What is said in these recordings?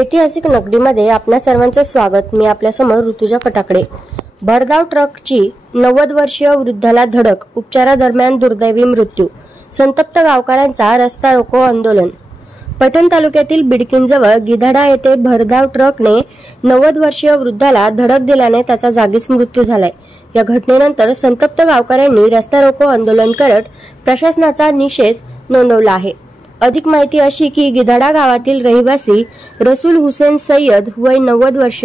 ऐतिहासिक नगरीमध्ये आपल्या सर्वांचं स्वागत। मी आपल्या समोर ऋतुजा फटाकडे। भरधाव ट्रकची 90 वर्षीय वृद्धाला धडक, उपचारादरम्यान दुर्दैवी मृत्यू, संतप्त गावकऱ्यांचा रस्ता रोको आंदोलन। पैठण तालुक्यातील बिडकीनजवळ गिधाडा येथे भरधाव ट्रकने 90 वर्षीय वृद्धाला धडक दिल्याने त्याचा जागीच मृत्यू झालाय। या घटनेनंतर संतप्त गावकऱ्यांनी रस्ता रोको आंदोलन करत प्रशासनाचा निषेध नोंदवला आहे। अधिक माहिती अशी की गिधाडा गावातील रहिवासी रसूल हुसेन सय्यद वय 90 वर्ष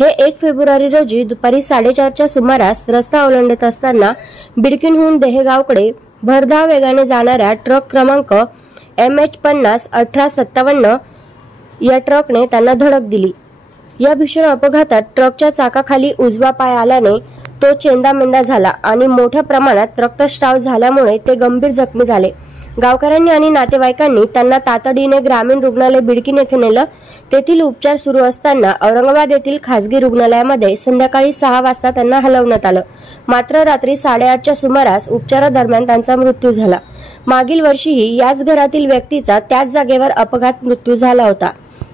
हे 1 फेब्रुवारी रोजी दुपारी 4:30च्या सुमारास रस्ता ओलांडत असताना बिडकीनहून देहगावकडे भरधाव वेगाने जाणाऱ्या ट्रक क्रमांक MH50-1857 या ट्रकने त्यांना धडक दिली। या भीषण अपघातात ट्रकच्या चाकाखाली उजवा पाय आल्याने तो चेंदामेंदा झाला आणि मोठ्या प्रमाणात रक्तस्राव झाल्यामुळे ते गंभीर जखमी झाले। गावकऱ्यांनी आणि नातेवाईकांनी त्यांना तातडीने ग्रामीण रुग्णालय बिडकीन येथे नेलं। तेथील उपचार सुरू असताना औरंगाबाद येथील खासगी रुग्णालयामध्ये संध्याकाळी 6 वाजता त्यांना हलवण्यात आलं। मात्र रात्री 8:30च्या सुमारास उपचारादरम्यान त्यांचा मृत्यू झाला। मागील वर्षीही याच घरातील व्यक्तीचा त्याच जागेवर अपघात मृत्यू झाला होता।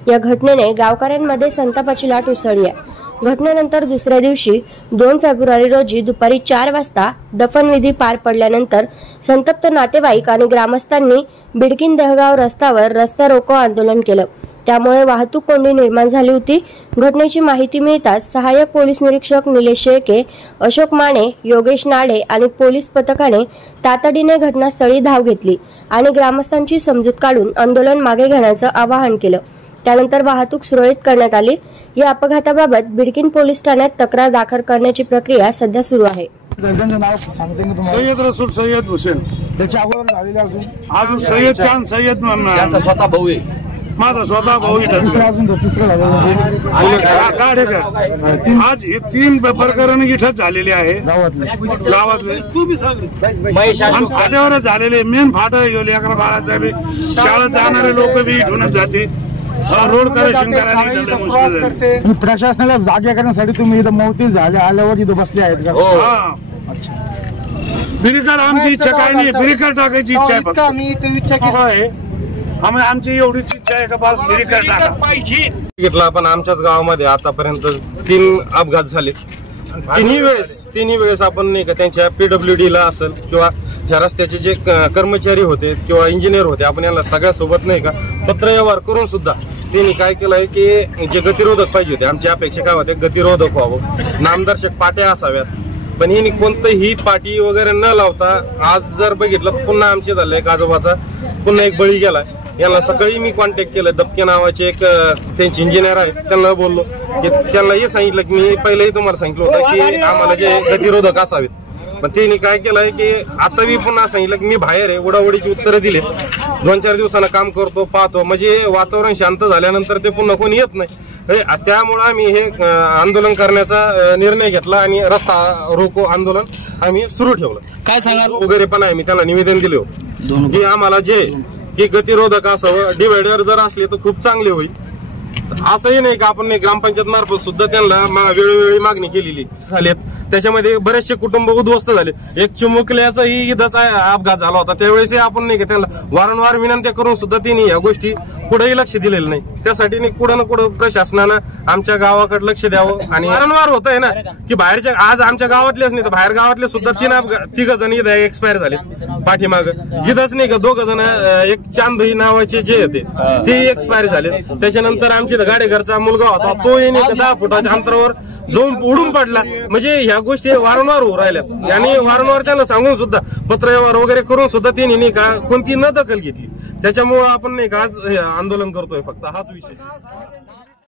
या घटनेने गावकऱ्यांमध्ये संतापाची लाट उसळली आहे। घटनेनंतर दुसऱ्या दिवशी 2 फेब्रुवारी रोजी दुपारी 4 वाजता दफनविधी पार पडल्यानंतर संतप्त नातेवाईक आणि ग्रामस्थांनी बिडकीन देहगाव रस्त्यावर रस्ता रोको आंदोलन केलं। त्यामुळे वाहतूक कोंडी निर्माण झाली होती। घटनेची माहिती मिळताच सहाय्यक पोलीस निरीक्षक निलेश शेळके, अशोक माने, योगेश नाडे आणि पोलीस पथकाने तातडीने घटनास्थळी धाव घेतली आणि ग्रामस्थांची समजूत काढून आंदोलन मागे घेण्याचं आवाहन केलं। त्यानंतर वाहतूक सुरळीत करण्यात आली। या अपघाताबाबत बिडकीन पोलीस ठाण्यात तक्रार दाखल करण्याची प्रक्रिया सध्या सुरू आहे। सय्यद रसूल सय्यद हुसेन, त्याच्या अगोदर झालेले अजून सय्यद चांद सय्यद त्यांचा स्वतः भाऊ आहे, माझा स्वतः भाऊ आज हे 3 प्रकरण इथंच झालेले आहे गावातले। फाट्यावरच झालेले मेन फाटा लेकरा बाळाचा बी शाळेत जाणारे लोक बी इथूनच जाते। रोड करेक्शन करायला प्रशासनाला जागे करण्यासाठी तुम्ही इथं मौती झाल्या आल्यावर इथं बसले आहेत का? बिरिकार आमची इच्छा काय नाही, बिरिकार टाकायची इच्छा आहे फक्त। आमची एवढीच इच्छा आहे का बस बिरिकार टाका घेतला। पण आमच्याच गावामध्ये आतापर्यंत 3 अपघात झाले। तिन्ही वेळेस आपण नाही का त्यांच्या PWD ला असेल किंवा ह्या रस्त्याचे जे कर्मचारी होते किंवा इंजिनियर होते, आपण यांना सगळ्या सोबत नाही का पत्रव्यवहार करून सुद्धा त्यांनी काय केलंय की जे गतिरोधक पाहिजे होते, आमची अपेक्षा काय होते गतिरोधक व्हावं, नामदर्शक पाट्या असाव्यात, पण यांनी कोणतंही पाटी वगैरे न लावता आज जर बघितलं तर पुन्हा आमचे झालं एक आजोबाचा पुन्हा एक बळी गेलाय। यांना सकाळी मी कॉन्टॅक्ट केलं, दबके नावाचे एक त्यांचे इंजिनियर आहेत, त्यांना बोललो की त्यांना हे सांगितलं की मी पहिलेही तुम्हाला सांगितलं होतं की आम्हाला जे गतिरोधक असावेत, पण त्यांनी काय केलंय की आता मी पुन्हा सांगितलं की मी बाहेर आहे, उडावडीची उत्तरं दिले। 2-4 दिवसांना काम करतो पाहतो, म्हणजे वातावरण शांत झाल्यानंतर ते पुन्हा कोणी येत नाही। त्यामुळे आम्ही हे आंदोलन करण्याचा निर्णय घेतला आणि रस्ता रोको आंदोलन आम्ही सुरू ठेवलं। काय सांगाल वगैरे पण आम्ही त्यांना निवेदन दिले की आम्हाला जे की गतिरोधक असावं, डिवायडर जर असले तर खूप चांगले होईल। असंही नाही का आपण ग्रामपंचायत मार्फत सुद्धा त्यांना वेळोवेळी मागणी केलेली झालीत। त्याच्यामध्ये बरेचसे कुटुंब उद्ध्वस्त झाले। एक चिमुकल्याचाही इथंच अपघात झाला होता, त्यावेळेस आपण नाही का त्यांना वारंवार विनंत्या करून सुद्धा त्यांनी या गोष्टी कुठेही लक्ष दिलेलं नाही। त्यासाठी कुठं ना कुठं प्रशासनानं आमच्या गावाकडे लक्ष द्यावं। आणि वारंवार होत आहे ना की बाहेरच्या आज आमच्या गावातलेच नाही तर बाहेर गावातले सुद्धा 3 जण इथं एक्सपायर झाले पाठीमाग। इथंच नाही का 2 जण, एक चांदभाई नावाचे जे होते ते एक्सपायर झाले। त्याच्यानंतर आमच्या गाडेघरचा मुलगा होता, तो 10 फुटाच्या अंतरावर जाऊन उडून पडला। म्हणजे ह्या गोष्टी वारंवार होऊ राहिल्यात आणि वारंवार त्यांना सांगून सुद्धा पत्रव्यवहार वगैरे करून सुद्धा त्यांनी नाही का कोणती न दखल घेतली। त्याच्यामुळे आपण नाही का आज आंदोलन करतोय, फक्त हाच विषय।